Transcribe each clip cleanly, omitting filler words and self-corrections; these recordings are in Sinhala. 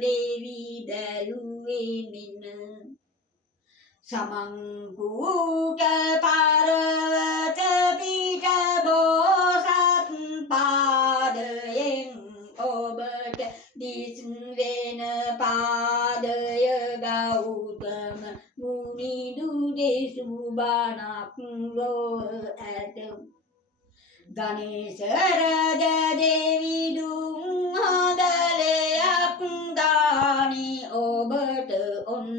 දේවි බැලුවේ මෙන්න සමංගුට පර්වත පිට බෝසත් පාදයෙන් ඔබට දිස් වෙන පාදය ගෞතම මුනිදු දෙසු බණක් ලොව ඇත ගණේශර දේවි දුම් හදලයක් දානි ඔබට ඔන්න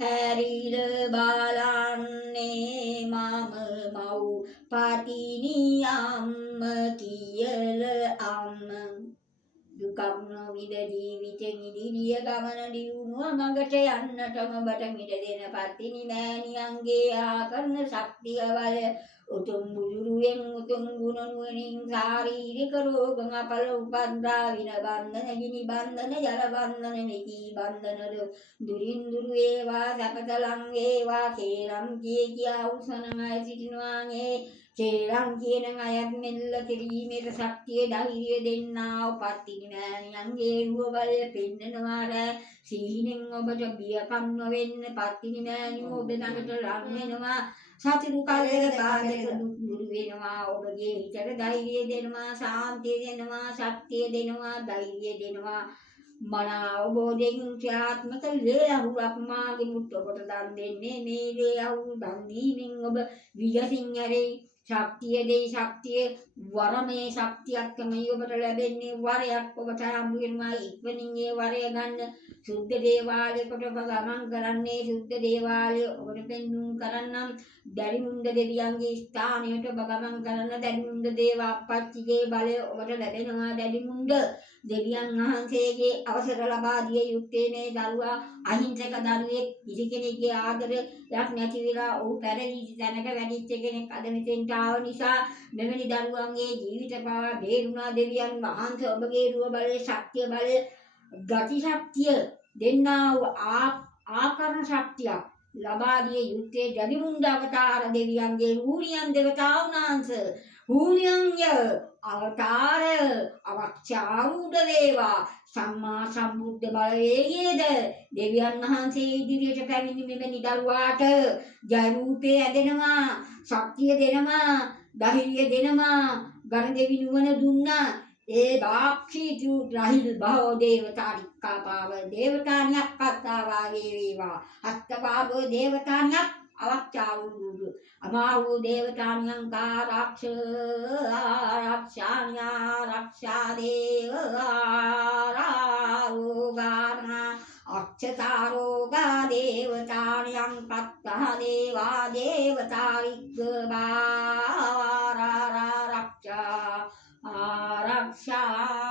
හැරිල බලන්නේ මම මව් පතිනි අම්ම කියල අම්ම දුකක් නොවිඳ ජීවිතෙන් ඉදිරිය ගමන දියුණුව මඟට යන්නටම බට මිට දෙන පතිනි මෑණියන්ගේ ආකරණ ශක්තිය බලය උතුම් බුදුරුවෙන් උතුම් ගුණ නුවණින් ශාරීරික රෝග අපල උපද්දා වින බන්ධන ගිනි බන්ධන ජල බන්ධන නිති බන්ධන දුරින් දුර වේවා සැපත ලං වේවා කේලම් කියා උසන අය සිටිනවා නේ කේලම් කියන අයත් මෙල්ල කිරීමේ ශක්තිය ධෛර්යය දෙන්නා උපත්තිනි මෑණියන්ගේ රුව බලය පෙන්නනවාර සීනෙන් ඔබට බියකම් නොවෙන්න පත්තිනි මෑණියෝ ඔබ ළඟට ලං වෙනවා සතුරු කල්යක බාධක දුක් දුරු වෙනවා ඔබගේ හිතට ධෛර්යය දෙනවා ශාන්තිය දෙනවා ශක්තිය දෙනවා ධෛර්යය දෙනවා මන අවබෝධයෙන් ක්‍රියාත්මක ලේහුවක් මාගේ මුත් ඔබට දන් දෙන්නේ මේ ලේහු දන් දීමෙන් ඔබ විජසින් ඇරෙයි ශක්තිය දෙයි ශක්තිය වරමේ ශක්තියක් තමයි ඔබට ලැබෙන්නේ වරයක් ඔබට හම්බ වෙනවා ඉක්මනින් ඒ වරය ගන්න සුද්ධ දේවාලයකට ඔබ ගමන් කරන්නේ සුද්ධ දේවාලය ඔබට පෙන්වුම් කරන්නම් දැරිමුණ්ඩ දෙවියන්ගේ ස්ථානයට ඔබ ගමන් කරන දැරිමුණ්ඩ දේව අප්පච්චිගේ බලය ඔබට ලැබෙනවා දැරිමුණ්ඩ දෙවියන් වහන්සේගේ අවසර ලබා දිය යුත්තේ මේ දරුවා අහිංසක දරුවෙක් කිසි කෙනෙක්ගේ ආදරයක් නැති වෙලා ඔහු පැරදි තැනක වැඩිච්ච කෙනෙක් අද මෙතෙන්ට ආව නිසා මෙවැනි දරුවන්ගේ ජීවිත පවා බේරුණා දෙවියන් වහන්සේ ඔබගේ රුව බලය ශක්තිය බලය ගති ශක්තිය දෙන්නා වූ ආකරණ ශක්තියක් ලබා දිය යුත්තේ දැරිමුණ්ඩ අවතාර දෙවියන්ගේ හූනියන් දෙවතාවුන්වහන්ස හූනියන්ය අවතාර අවක්ෂාරූඪ වේවා සම්මා සම්බුද්ධ බලවේගයේද දෙවියන් වහන්සේ ඉදිරියට පැමිණි මෙවැනි දරුවාට ජය රූපේ ඇදෙනවා ශක්තිය දෙනවා ධෛර්යය දෙනවා ගණ දෙවි නුවණ දුන්නා ඒ දාක්ෂීතු රහිල් භව දේවතාරික්කා පාව දේවතානියක් පත්තාවාගේ වේවා අත්තපාවෝ දේවතානියක් අවක්ෂාවූ අමාවූ දේවතානියං ආරක්ෂාණ්‍යා ආරක්ෂා දේවාරෝගානා අක්ෂතාරෝගා දේවතානියං පත්තා දේවා දේවතාරික්ක බාරාරක්ෂා ආරක්ෂා